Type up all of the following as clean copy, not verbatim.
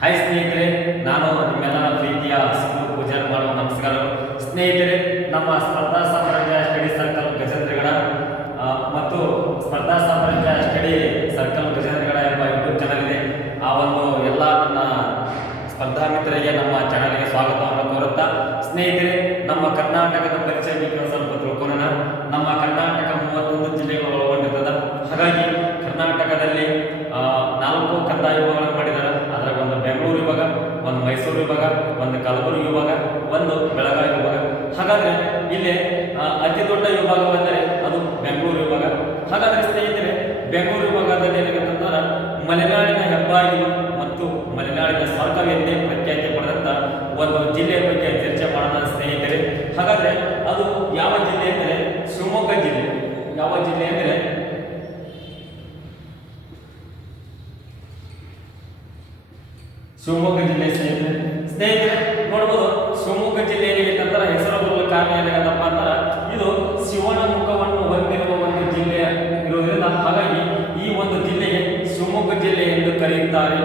Hi ಸ್ನೇಹಿತರೆ, ನಾನು ನಿಮ್ಮೆಲ್ಲರ ಪ್ರೀತಿಯ ಸಿಂಧು ಪೂಜಾರಿ ಮಾಡುವ ನಮಸ್ಕಾರಗಳು. ಸ್ನೇಹಿತರೆ, ನಮ್ಮ ಸ್ಪರ್ಧಾ ಸಾಮ್ರಾಜ್ಯ ಸ್ಟಡಿ ಸರ್ಕಲ್ ಗಜೇಂದ್ರಗಡ ಮತ್ತು ಸ್ಪರ್ಧಾ ಸಾಮ್ರಾಜ್ಯ ಸ್ಟಡಿ ಸರ್ಕಲ್ ಗಜೇಂದ್ರಗಡ ಎಂಬ ಯೂಟ್ಯೂಬ್ ಚಾನಲ್ ಇದೆ. ಆ ಒಂದು ಎಲ್ಲ ನನ್ನ ಸ್ಪರ್ಧಾ ಮಿತ್ರರಿಗೆ ನಮ್ಮ ಚಾನಲ್ಗೆ ಸ್ವಾಗತವನ್ನು ಕೋರುತ್ತಾ, ಸ್ನೇಹಿತರೆ, ನಮ್ಮ ಕರ್ನಾಟಕದ ಪರಿಚಯ ಬಗ್ಗೆ ಸ್ವಲ್ಪ ತಿಳ್ಕೊಳ್ಳೋಣ. ನಮ್ಮ ಕರ್ನಾಟಕ 31 ಜಿಲ್ಲೆಗಳು ಒಳಗೊಂಡಿರ್ತದ. ಹಾಗಾಗಿ ಕರ್ನಾಟಕದಲ್ಲಿ 4 ಕಂದಾಯ ವಿಭಾಗಗಳನ್ನು ಮಾಡಿದ್ದಾರೆ. ಅದರಾಗ ಒಂದು ಬೆಂಗಳೂರು ವಿಭಾಗ, ಒಂದು ಮೈಸೂರು ವಿಭಾಗ, ಒಂದು ಕಲಬುರಗಿ ವಿಭಾಗ, ಒಂದು ಬೆಳಗಾವಿ ವಿಭಾಗ. ಹಾಗಾದ್ರೆ ಇಲ್ಲಿ ಅತಿ ದೊಡ್ಡ ವಿಭಾಗವೆಂದರೆ ಅದು ಬೆಂಗಳೂರು ವಿಭಾಗ. ಹಾಗಾದ್ರೆ ಸ್ನೇಹಿತರೆ, ಬೆಂಗಳೂರು ವಿಭಾಗದಲ್ಲಿ ಏನಾಗುತ್ತಂದ್ರೆ ಮಲೆನಾಡಿನ ಹೆಬ್ಬಾಗಿಲು ಮತ್ತು ಮಲೆನಾಡಿನ ಸ್ವರ್ಗವೆಂದೇ ಪ್ರಖ್ಯಾತಿ ಪಡೆದಂತ ಒಂದು ಜಿಲ್ಲೆಯ ಬಗ್ಗೆ ಚರ್ಚೆ ಮಾಡೋಣ ಸ್ನೇಹಿತರೆ. ಹಾಗಾದ್ರೆ ಅದು ಯಾವ ಜಿಲ್ಲೆ ಅಂದರೆ ಶಿವಮೊಗ್ಗ ಜಿಲ್ಲೆ. ಯಾವ ಜಿಲ್ಲೆ ಅಂದರೆ ಶಿವಮೊಗ್ಗ ಜಿಲ್ಲೆ. ಸ್ನೇಹಿತರೆ ನೋಡ್ಬೋದು, ಶಿವಮೊಗ್ಗ ಜಿಲ್ಲೆ ಏನಿತ್ತಂದ್ರೆ ಹೆಸರು ಬರಲು ಕಾರಣ ಏನಾಗತ್ತಪ್ಪ ಅಂದ್ರೆ ಇದು ಶಿವನ ಮುಖವನ್ನು ಹೊಂದಿರುವ ಒಂದು ಜಿಲ್ಲೆ ಇರೋದ್ರಿಂದ ಹಾಗಾಗಿ ಈ ಒಂದು ಜಿಲ್ಲೆಗೆ ಶಿವಮೊಗ್ಗ ಜಿಲ್ಲೆ ಎಂದು ಕರೆಯುತ್ತಾರೆ.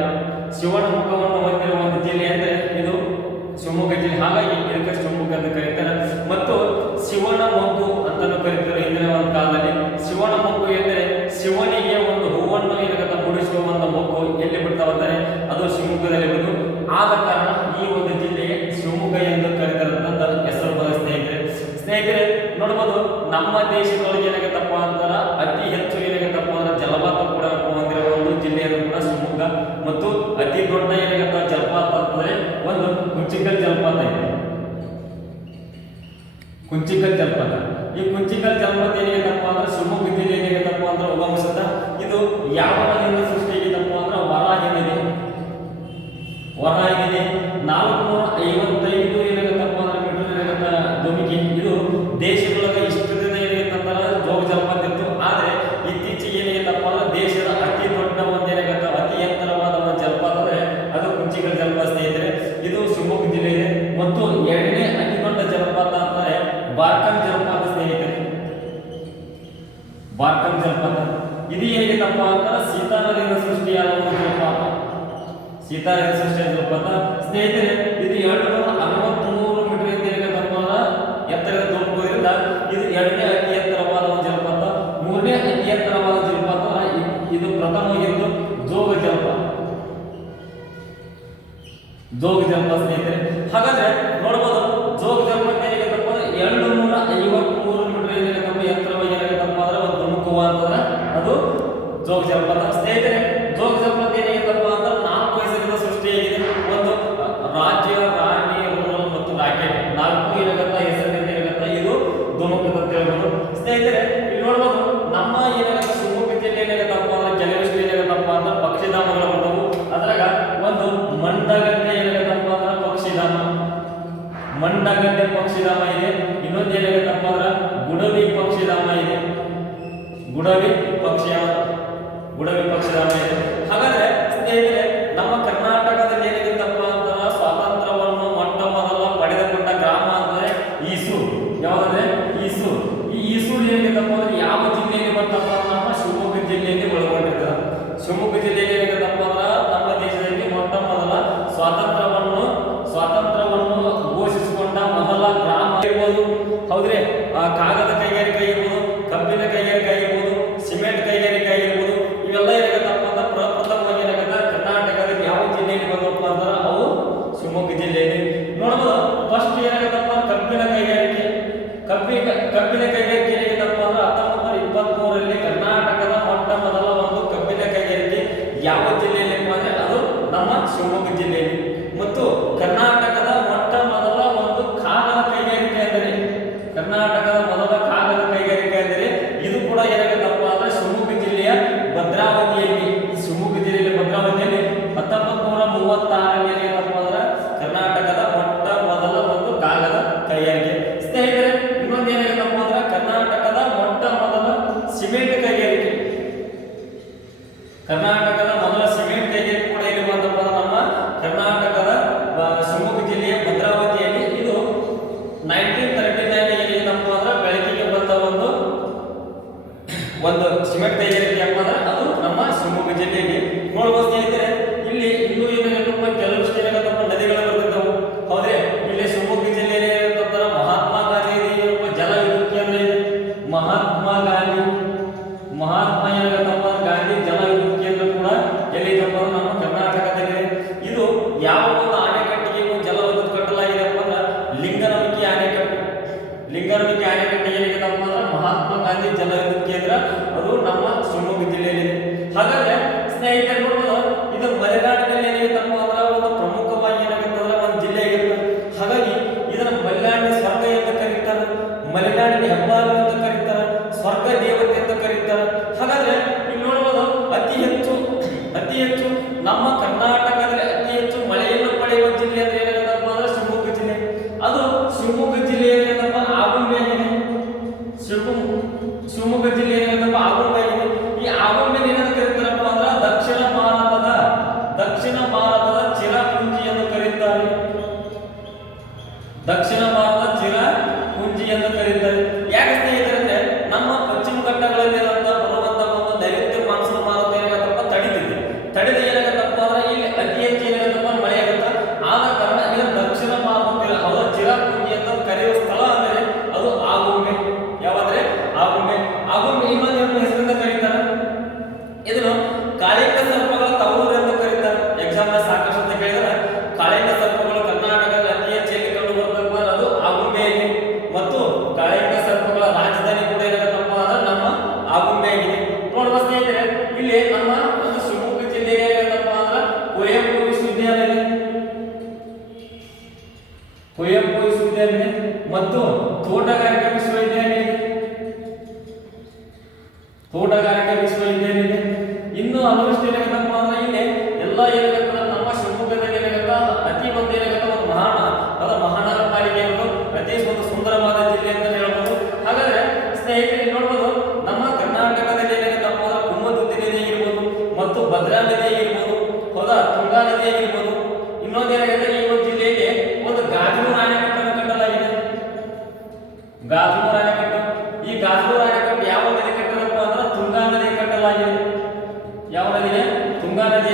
ಶಿವನ ಮುಖವನ್ನು ಹೊಂದಿರುವ ಒಂದು ಜಿಲ್ಲೆ ಅಂದ್ರೆ ಇದು ಶಿವಮೊಗ್ಗ ಜಿಲ್ಲೆ. ಹಾಗಾಗಿ ಇದಕ್ಕೆ ಶಿವಮೊಗ್ಗ ಅಂತ ಕರೀತಾರೆ. ಮತ್ತು ಶಿವನ ಮೊಗ್ಗು ಅಂತಲೂ ಕರೀತಾರೆ. ಹಿಂದಿನ ಒಂದು ಕಾಲದಲ್ಲಿ ಶಿವನ ಮೊಗ್ಗು ಎಂದರೆ ಶಿವನಿಗೆ ಒಂದು ಹೂವನ್ನು ಏನಂತ ಮೂಡಿಸುವ ಒಂದು ಮೊಗ್ಗು ಎಲ್ಲಿ ಬಿಡ್ತಾವಂದರೆ ಅದು ಶಿವಮೊಗ್ಗದಲ್ಲಿ ಬಿದ್ದು, ಆದ ಕಾರಣ ಈ ಒಂದು ಜಿಲ್ಲೆಗೆ ಶಿವಮೊಗ್ಗ ಎಂದು ಕರೀತಾರಂತ ಹೆಸರು ಬಂದ ಸ್ನೇಹಿತರೆ ನೋಡ್ಬೋದು, ನಮ್ಮ ದೇಶದೊಳಗೆ ಏನಾಗತ್ತಪ್ಪ ಅಂತಾರ ಅತಿ ಹೆಚ್ಚು ಏನಾಗತ್ತಪ್ಪ ಅಂದ್ರೆ ಜಲಪಾತ ಕೂಡ ಹೊಂದಿರುವ ಒಂದು ಜಿಲ್ಲೆಯನ್ನು ಕೂಡ ಶಿವಮೊಗ್ಗ. ಮತ್ತು ಅತಿ ದೊಡ್ಡ ಏನಾಗತ್ತ ಜಲಪಾತ ಅಂತಂದ್ರೆ ಒಂದು ಕುಂಚಿಕಲ್ ಜಲಪಾತ ಇದೆ. ಕುಂಚಿಕಲ್ ಜಲಪಾತ, ಈ ಕುಂಚಿಕಲ್ ಜಲಪಾತ ಏನಾಗತ್ತಪ್ಪ ಅಂದ್ರೆ ಶಿವಮೊಗ್ಗ ಜಿಲ್ಲೆ ಏನಾಗತ್ತಪ್ಪ ಅಂದ್ರೆ ಉಗಮಿಸುತ್ತ. ಇದು ಯಾವ ನದಿಯಿಂದ ಸೃಷ್ಟಿಯಾಗಿತ್ತಪ್ಪ ಅಂದ್ರೆ ವರಾಹಿ ನದಿ. ವರಾಹಿ ನದಿ 455 ಏನಾಗತ್ತಪ್ಪ ಅಂದ್ರೆ ಮೀಟರ್ ಏನಾಗತ್ತ ಧುಮಿಕಿ. ಇದು ದೇಶದೊಳಗೆ ಇಷ್ಟು ದಿನ ಏನಾಗತ್ತಂದ್ರೆ ಜೋಗ ಜಲಪಾತ ಇತ್ತು. ಆದ್ರೆ ಇತ್ತೀಚೆಗೆ ಏನಾಗತ್ತಪ್ಪ ಅಂದ್ರೆ ದೇಶದ ಅತಿ ದೊಡ್ಡ ಒಂದು ಏನಾಗತ್ತ ಅತಿ ಎತ್ತರವಾದ ಒಂದು ಜಲಪಾತ ಅಂದ್ರೆ ಅದು ಕುಂಚಿಕಲ್ ಜಲಪಾತ ಸ್ನೇಹಿತರೆ. ಇದು ಶಿವಮೊಗ್ಗ ಜಿಲ್ಲೆ ಇದೆ. ಮತ್ತು ಎರಡನೇ ಅತಿ ದೊಡ್ಡ ಜಲಪಾತ ಅಂದ್ರೆ ಬಾರ್ಕನ್ ಜಲಪಾತ ಸ್ನೇಹಿತರೆ. ಬಾರ್ಕನ್ ಜಲಪಾತ ಇದು ಹೇಗಿತ್ತಪ್ಪ ಅಂದ್ರೆ ಸೀತಾ ನದಿಯಿಂದ ಸೃಷ್ಟಿಯಾದ ಒಂದು ಜಲಪಾತ. ಸೀತಾ ನದಿ ಸೃಷ್ಟಿಯಾದ ಜಲಪಾತ ಸ್ನೇಹಿತರೆ. ಇದು 263 ಮೀಟರ್ ಏನಾಗತ್ತಪ್ಪ ಅಂದ್ರೆ ಎತ್ತರದ ಧುಮುಕೋದ್ರಿಂದ ಇದು ಎರಡನೇ ಅತಿ ಎತ್ತರವಾದ ಒಂದು ಜಲಪಾತ. ಮೂರನೇ ಅತಿ ಎತ್ತರವಾದ ಜಲಪಾತ ಇದು ಪ್ರಥಮವಾಗಿದ್ದು ಜೋಗ ಜಲಪಾತ. ಜೋಗ ಜಲಪಾತ ಸ್ನೇಹಿತರೆ. ಹಾಗಾದ್ರೆ ನೋಡ್ಬೋದು, ಜೋಗ ಜಲಪಾತ ಏನಾಗತ್ತಪ್ಪ ಅಂದ್ರೆ 253 ಮೀಟರ್ ಏನಾಗತ್ತಪ್ಪ ಎತ್ತರವಾಗಿ ಏನಾಗತ್ತಪ್ಪ ಅಂದ್ರೆ ಒಂದು ಧುಮುಕುವ ಅಂತಂದ್ರೆ ಅದು ಜೋಗ ಜಲಪಾತ ಸ್ನೇಹಿತರೆ. ಜೋಗ ಜಲಪಾತ ಏನಾಗತ್ತಪ್ಪ ಅಂದ್ರೆ 4 ಹೆಸರಿಂದ ಸೃಷ್ಟಿಯಾಗಿದೆ. ಒಂದು ರಾಜ್ಯ, ರಾಣಿ, ರೂರಲ್ ಮತ್ತು ರಾಕೆಟ್. 4 ಏನಾಗತ್ತ ಹೆಸರಿನಿಂದ ಏನಾಗತ್ತ ಇದು ಧುಮುಕುತ್ತ ಅಂತ ಹೇಳ್ಬೋದು ಸ್ನೇಹಿತರೆ. ಇಲ್ಲಿ ನೋಡ್ಬೋದು, ನಮ್ಮ ಏನಾಗತ್ತ ಶಿವಮೊಗ್ಗ ಜಿಲ್ಲೆ ಏನಾಗತ್ತಪ್ಪ ಅಂದ್ರೆ ಕೆಲವಷ್ಟು ಏನಾಗತ್ತಪ್ಪ ಅಂದ್ರೆ ಪಕ್ಷಿಧಾಮಗಳು ಬರ್ತವು. ಅದ್ರಾಗ ಒಂದು ಮಂಡಗದ್ದೆ ಏನಾಗತ್ತಪ್ಪ ಅಂದ್ರೆ ಪಕ್ಷಿಧಾಮ, ಮಂಡಗದ್ದೆ ಪಕ್ಷಿಧಾಮ ಇದೆ. ಇನ್ನೊಂದು ಏನಾಗತ್ತಪ್ಪ ಅಂದ್ರೆ ಗುಡವಿ ಪಕ್ಷಿಧಾಮ ಇದೆ. ಗುಡವಿ ಪಕ್ಷಿಧಾಮ ಇದೆ. ಹಾಗಾದ್ರೆ ಸ್ನೇಹಿತರೆ, ನಮ್ಮ ಕರ್ನಾಟಕದಲ್ಲಿ ಏನಾಗಿತ್ತಪ್ಪ ಅಂತಂದ್ರೆ ಸ್ವಾತಂತ್ರ್ಯವನ್ನು ಮೊಟ್ಟ ಮೊದಲ ಪಡೆದುಕೊಂಡ ಗ್ರಾಮ ಅಂದ್ರೆ ಈಸೂರು. ಯಾವ್ದಂದ್ರೆ ಈಸೂರು. ಈ ಈಸೂರು ಏನಾಗಿತ್ತಪ್ಪ ಅಂದ್ರೆ ಯಾವ ಜಿಲ್ಲೆಯಲ್ಲಿ ಬರ್ತಪ್ಪ ಅಂದ್ರೆ ನಮ್ಮ ಶಿವಮೊಗ್ಗ ಜಿಲ್ಲೆಯಲ್ಲಿ ಒಳಗೊಂಡಿರ್ತದೆ. ಶಿವಮೊಗ್ಗ ಜಿಲ್ಲೆಯಲ್ಲಿ ಏನಾಗಿತ್ತಪ್ಪ ಅಂದ್ರೆ ನಮ್ಮ ದೇಶದಲ್ಲಿ ಮೊಟ್ಟ ಮೊದಲ ಸ್ವಾತಂತ್ರ್ಯವನ್ನು ಘೋಷಿಸಿಕೊಂಡ ಮೊದಲ ಗ್ರಾಮ ಇರ್ಬೋದು. ಹೌದ್ರಿ, ಕಾಗದ ಕೈಗಾರಿಕೆ ಇರ್ಬೋದು, ಕಬ್ಬಿನ ಕೈಗಾರಿಕೆ ಆಗಿರ್ಬೋದು, ಸಿಮೆಂಟ್ ಕೈಗಾರಿಕೆ ಆಗಿರ್ಬೋದು. ಇವೆಲ್ಲ ಏನಾಗತ್ತಪ್ಪ ಅಂದ್ರೆ ಪ್ರಪ್ರಥಮವಾಗಿ ಏನಾಗತ್ತ ಕರ್ನಾಟಕದಲ್ಲಿ ಯಾವ ಜಿಲ್ಲೆಯಲ್ಲಿ ಬಂದಪ್ಪ ಅಂದ್ರೆ ಅವು ಶಿವಮೊಗ್ಗ ಜಿಲ್ಲೆಯಲ್ಲಿ. ನೋಡ್ಬೋದು, ಫಸ್ಟ್ ಏನಾಗತ್ತಪ್ಪ ಕಬ್ಬಿನ ಕೈಗಾರಿಕೆ. ಕಬ್ಬಿನ ಕೈಗಾರಿಕೆ ಏನಾಗತ್ತಪ್ಪ ಅಂದ್ರೆ 1923ರಲ್ಲಿ ಕರ್ನಾಟಕದ ಮೊಟ್ಟ ಮೊದಲ ಒಂದು ಕಬ್ಬಿನ ಕೈಗಾರಿಕೆ ಯಾವ ಜಿಲ್ಲೆಯಲ್ಲಿ ಅಂದ್ರೆ ಅದು ನಮ್ಮ ಶಿವಮೊಗ್ಗ ಜಿಲ್ಲೆಯಲ್ಲಿ. ಮತ್ತು ಕರ್ನಾಟಕದ ಮೊಟ್ಟ ಮೊದಲ ಒಂದು ಕಾಗದ ಕೈಗಾರಿಕೆ ಅಂದರೆ ಕರ್ನಾಟಕದ ಮೊದಲ ಕಾಗದ ಕೈಗಾರಿಕೆ ಅಂದರೆ ಇದು ಕೂಡ ಏನಾಗತ್ತಪ್ಪ ಅಂದ್ರೆ ಶಿವಮೊಗ್ಗ ಜಿಲ್ಲೆಯ ಭದ್ರಾವತಿಯಲ್ಲಿ. ಶಿವಮೊಗ್ಗ ಜಿಲ್ಲೆಯ ಭದ್ರಾವತಿಯಲ್ಲಿ 1936ರಲ್ಲಿ ಏನಾಗತ್ತಪ್ಪ ಅಂದ್ರೆ ಕರ್ನಾಟಕದ ಮೊಟ್ಟ ಮೊದಲ ಒಂದು ಕಾಗದ ಕೈಗಾರಿಕೆ ಸ್ನೇಹಿತರೆ. ಇನ್ನೊಂದು ಏನಾಗತ್ತಪ್ಪ ಅಂದ್ರೆ ಕರ್ನಾಟಕದ ಮೊಟ್ಟ ಮೊದಲ ಸಿಮೆಂಟ್ ಕೈಗಾರಿಕೆ. ಕರ್ನಾಟಕದ ಮೊದಲ ಸಿಮೆಂಟ್ ಕೈಗಾರಿಕೆ ಕೂಡ ಎಲ್ಲಿ ಬಂದಪ್ಪ ಅಂದ್ರೆ ನಮ್ಮ ಕರ್ನಾಟಕದ ಶಿವಮೊಗ್ಗ ಜಿಲ್ಲೆಯ ಭದ್ರಾವತಿಯಲ್ಲಿ. ಇದು 1939 ಏನಾಗತ್ತಪ್ಪ ಅಂದ್ರೆ ಬೆಳಕಿಗೆ ಬಂದ ಒಂದು ಸಿಮೆಂಟ್ ಕೈಗಾರಿಕೆ ಅಂದ್ರೆ ಅದು ನಮ್ಮ ಶಿವಮೊಗ್ಗ ಜಿಲ್ಲೆಯಲ್ಲಿ. ನೋಡ್ಬೋದು ಸ್ನೇಹಿತರೆ, ಇಲ್ಲಿ ಇನ್ನೂ ಏನಾಗತ್ತಪ್ಪ ಕಾಳಿಂಗ ಸರ್ಪಗಳ ತವರೂರು ಎಂದು ಕರೀತಾರೆ. ಎಕ್ಸಾಮ್ ಸಾಕಷ್ಟು ಅಂತ ಕೇಳಿದ್ರೆ ಕಾಳಿಂಗ ಸರ್ಪಗಳು ಕರ್ನಾಟಕದ ಅತಿ ಹೆಚ್ಚಾಗಿ ಕಂಡು ಬರಬೇಕು ಅದು ಆಗುಂಬೆಯಾಗಿದೆ ಮತ್ತು ಕಾಳಿಂಗ ಸರ್ಪಗಳ ರಾಜಧಾನಿ ಕೂಡ ಏನಾಗತ್ತಪ್ಪ ಅಂದ್ರೆ ನಮ್ಮ ಆಗುಂಬೆಯಾಗಿದೆ. ನೋಡುವ ಸ್ನೇಹಿತರೆ, ಇಲ್ಲಿ ನಮ್ಮ ಒಂದು ಶಿವಮೊಗ್ಗ ಜಿಲ್ಲೆಗೆ ಏನಪ್ಪ ಅಂದ್ರೆ ಕುವೆಂಪು ವಿಶ್ವವಿದ್ಯಾಲಯ, ಕುವೆಂಪು ವಿಶ್ವವಿದ್ಯಾಲಯ ಮತ್ತು ತೋಟಗಾರಿಕಾ ವಿಶ್ವವಿದ್ಯಾಲಯ ಇದೆ, ತೋಟಗಾರಿಕಾ ವಿಶ್ವವಿದ್ಯಾಲಯ ಇದೆ. ಇನ್ನು ಹಲವಷ್ಟು ಏನಾಗತ್ತಪ್ಪ ಅಂದ್ರೆ ಇಲ್ಲಿ ಎಲ್ಲ ಏನಾಗತ್ತ ನಮ್ಮ ಶಿವಮೊಗ್ಗದಲ್ಲಿ ಏನಾಗತ್ತ ಅತಿ ಒಂದು ಏನಾಗತ್ತ ಒಂದು ಮಹಾನಗರ ಪಾಲಿಕೆ ಅನ್ನೋದು ಅತಿ ಒಂದು ಸುಂದರವಾದ ಜಿಲ್ಲೆ ಅಂತ ಹೇಳ್ಬೋದು. ಹಾಗಾದ್ರೆ ಸ್ನೇಹಿತರೆ ನೋಡ್ಬೋದು ನಮ್ಮ ಕರ್ನಾಟಕದಲ್ಲಿ ಏನಾಗತ್ತಪ್ಪ ಅಂದ್ರೆ ಕುಮ್ಮದ್ದುದ್ದಿ ನದಿ ಆಗಿರ್ಬೋದು ಮತ್ತು ಭದ್ರಾ ನದಿ ಆಗಿರ್ಬೋದು, ಹೌದಾ, ತುಂಗಾ ನದಿ ಆಗಿರ್ಬೋದು. ಇನ್ನೊಂದು ಏನಾಗುತ್ತೆ, ಈ ಒಂದು ಜಿಲ್ಲೆಯಲ್ಲಿ ಒಂದು ಗಾಜನೂರು ಅಣೆಕಟ್ಟನ್ನು ಕಟ್ಟಲಾಗಿದೆ. ಗಾಜನೂರು ಅಣೆಕಟ್ಟು, ಈ ಗಾಜನೂರು ಅಣೆಕಟ್ಟು ಯಾವ ನದಿ ಕಟ್ಟದಪ್ಪ ಅಂದ್ರೆ ತುಂಗಾ ನದಿ ಕಟ್ಟಲಾಗಿದೆ. ಯಾವ ನದಿಗೆ? ತುಂಗಾ ನದಿ